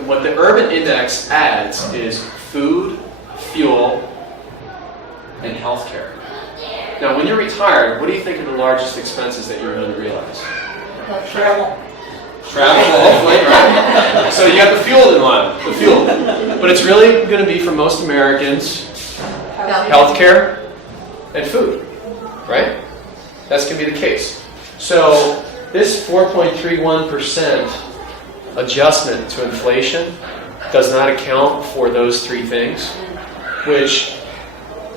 And what the urban index adds is food, fuel, and healthcare. Now, when you're retired, what do you think are the largest expenses that you're going to realize? Travel. Travel, hopefully, right? So you got the fuel in line, the fuel. But it's really going to be, for most Americans, healthcare and food, right? That's going to be the case. So this 4.31% adjustment to inflation does not account for those three things, which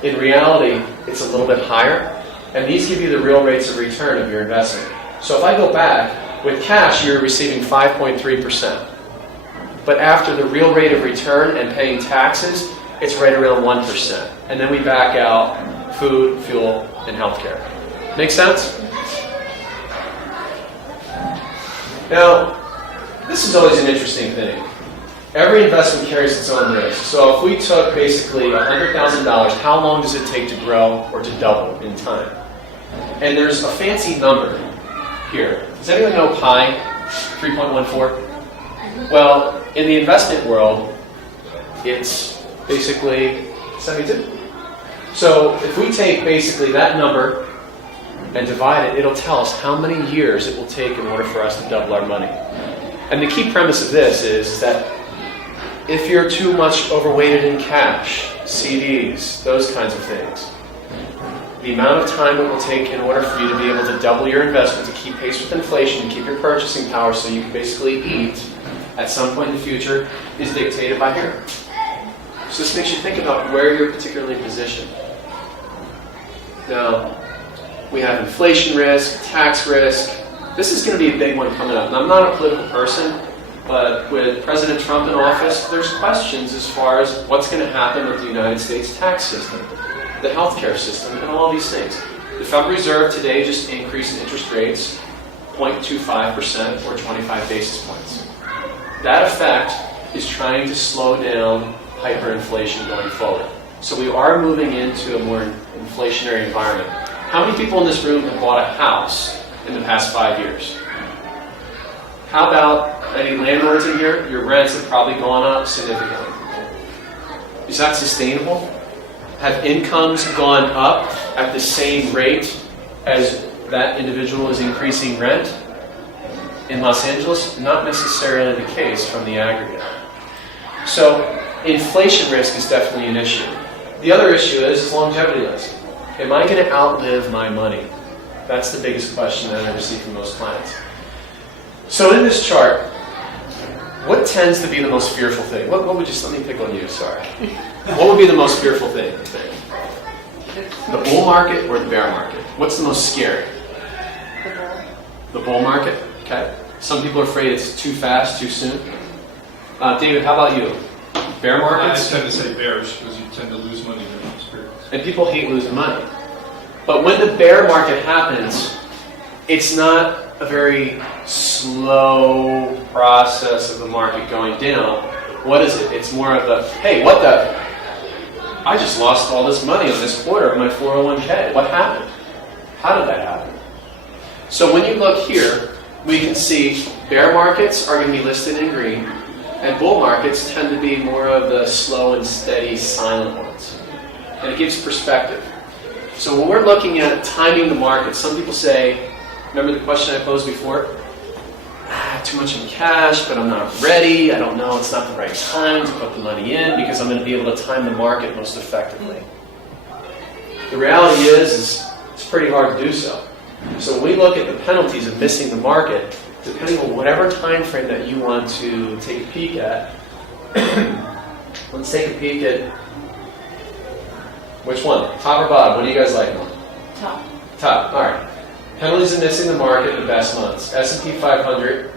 in reality, it's a little bit higher. And these give you the real rates of return of your investment. So if I go back, with cash, you're receiving 5.3%. But after the real rate of return and paying taxes, it's right around 1%. And then we back out food, fuel, and healthcare. Make sense? Now, this is always an interesting thing. Every investment carries its own risk. So if we took basically $100,000, how long does it take to grow or to double in time? And there's a fancy number here. Does anyone know pi? 3.14? Well, in the investment world, it's basically 72. So if we take basically that number and divide it, it'll tell us how many years it will take in order for us to double our money. And the key premise of this is that if you're too much overweighted in cash, CDs, those kinds of things, the amount of time it will take in order for you to be able to double your investment, to keep pace with inflation, to keep your purchasing power so you can basically eat at some point in the future is dictated by here. So this makes you think about where you're particularly positioned. Now, we have inflation risk, tax risk. This is going to be a big one coming up. And I'm not a political person, but with President Trump in office, there's questions as far as what's going to happen with the United States tax system, the healthcare system, and all these things. The Federal Reserve today just increased interest rates 0.25% or 25 basis points. That effect is trying to slow down hyperinflation going forward. So we are moving into a more inflationary environment. How many people in this room have bought a house in the past 5 years? How about any landlords in here? Your rents have probably gone up significantly. Is that sustainable? Have incomes gone up at the same rate as that individual is increasing rent? In Los Angeles, not necessarily the case from the aggregate. So inflation risk is definitely an issue. The other issue is longevity risk. Am I going to outlive my money? That's the biggest question that I receive from most clients. So in this chart, what tends to be the most fearful thing? What would you, let me pick on you, sorry. What would be the most fearful thing, you think? The bull market or the bear market? What's the most scary? The bull market? Okay. Some people are afraid it's too fast, too soon. David, how about you? Bear markets? I tend to say bears because you tend to lose money during those periods. And people hate losing money. But when the bear market happens, it's not a very slow process of the market going down. What is it? It's more of a, hey, what the? I just lost all this money on this quarter of my 401k. What happened? How did that happen? So when you look here, we can see bear markets are going to be listed in green, and bull markets tend to be more of the slow and steady, silent ones. And it gives perspective. So when we're looking at timing the market, some people say, remember the question I posed before? Too much in cash, but I'm not ready. I don't know. It's not the right time to put the money in because I'm going to be able to time the market most effectively. The reality is it's pretty hard to do so. So when we look at the penalties of missing the market, depending on whatever time frame that you want to take a peek at, let's take a peek at which one? Top or bottom? What do you guys like more? Top. Top. All right. Penalties of missing the market in the best months. S&P 500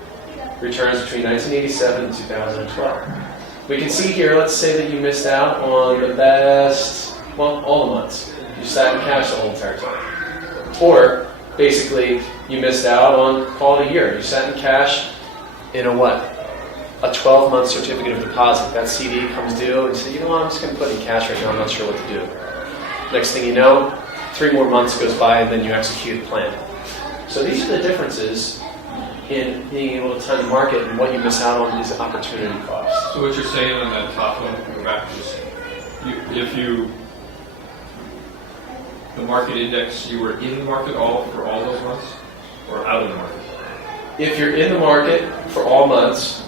returns between 1987 and 2012. We can see here, let's say that you missed out on the best, well, all the months. You sat in cash the whole entire time. Or, basically, you missed out on, call it a year. You sat in cash in a what? A 12-month certificate of deposit. That CD comes due, and you say, you know what, I'm just going to put it in cash right now, I'm not sure what to do. Next thing you know, 3 more months goes by, and then you execute a plan. So these are the differences in being able to time the market, and what you miss out on is opportunity costs. So what you're saying on that top one, go back to this, the market index, you were in the market for all those months, or out of the market? If you're in the market for all months,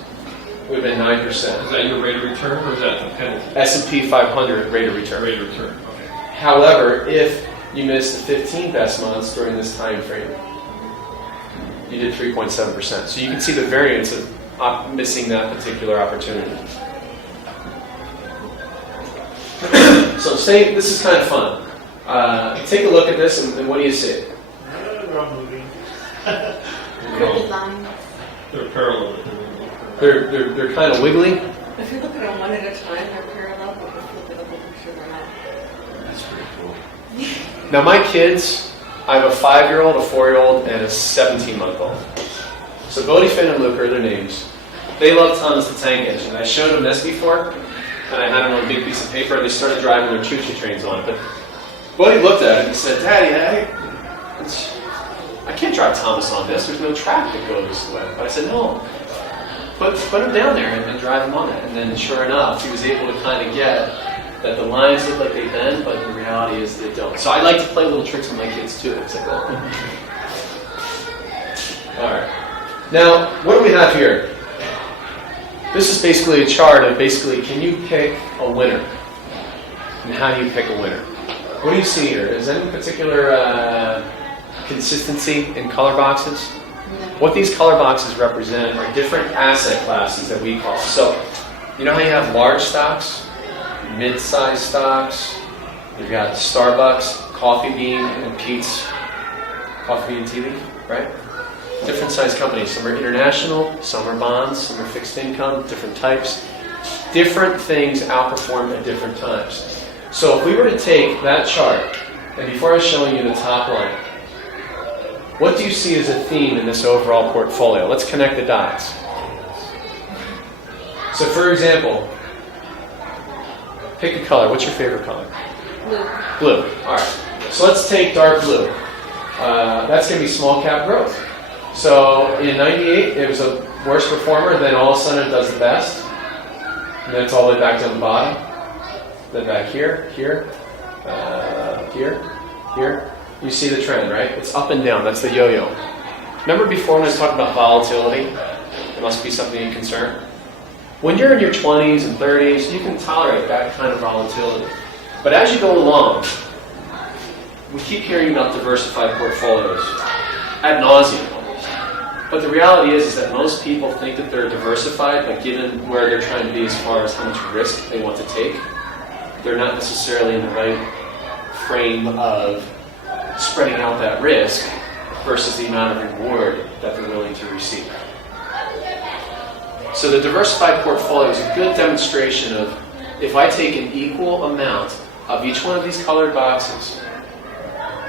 it would have been 9%. Is that your rate of return, or is that the penalty? S&P 500 rate of return. Rate of return, okay. However, if you missed the 15 best months during this time frame, you did 3.7%. So you can see the variance of missing that particular opportunity. So this is kind of fun. Take a look at this, and what do you see? Wrong movie. Crooked lines. They're parallel. They're kind of wiggly. If you look at them one at a time, they're parallel, but if you flip it up, I'm sure they're not. That's pretty cool. Now my kids, I have a 5-year-old, a 4-year-old, and a 17-month-old. So Bodie, Finn, and Luke are their names. They love Thomas the Tank Engine. I showed them this before, and I had them on a big piece of paper, and they started driving their choo-choo trains on it. But Bodie looked at it and said, "Daddy, I can't drive Thomas on this. There's no track that goes this way." But I said, "No, put him down there and drive him on it." And then sure enough, he was able to kind of get that the lines look like they bend, but the reality is they don't. So I like to play little tricks with my kids too. It's like, oh. All right. Now, what do we have here? This is basically a chart of can you pick a winner? And how do you pick a winner? What do you see here? Is any particular consistency in color boxes? What these color boxes represent are different asset classes that we call. So, you know how you have large stocks, mid-sized stocks, you've got Starbucks, Coffee Bean, and Pete's Coffee Bean tea leaf, right? Different size companies. Some are international, some are bonds, some are fixed income, different types. Different things outperform at different times. So if we were to take that chart, and before I was showing you the top line, what do you see as a theme in this overall portfolio? Let's connect the dots. So for example, pick a color. What's your favorite color? Blue. Blue. All right. So let's take dark blue. That's going to be small cap growth. So in 98, it was a worse performer, then all of a sudden it does the best. And then it's all the way back down the bottom. Then back here, here, here. You see the trend, right? It's up and down. That's the yo-yo. Remember before when I was talking about volatility? It must be something you concern. When you're in your 20s and 30s, you can tolerate that kind of volatility. But as you go along, we keep hearing about diversified portfolios ad nauseum almost. But the reality is that most people think that they're diversified, but given where they're trying to be as far as how much risk they want to take, they're not necessarily in the right frame of spreading out that risk versus the amount of reward that they're willing to receive. So the diversified portfolio is a good demonstration of if I take an equal amount of each one of these colored boxes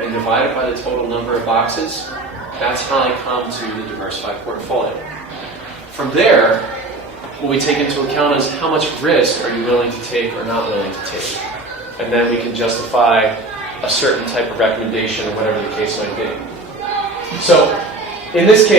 and divide it by the total number of boxes, that's how I come to the diversified portfolio. From there, what we take into account is how much risk are you willing to take or not willing to take. And then we can justify a certain type of recommendation or whatever the case might be. So, in this case,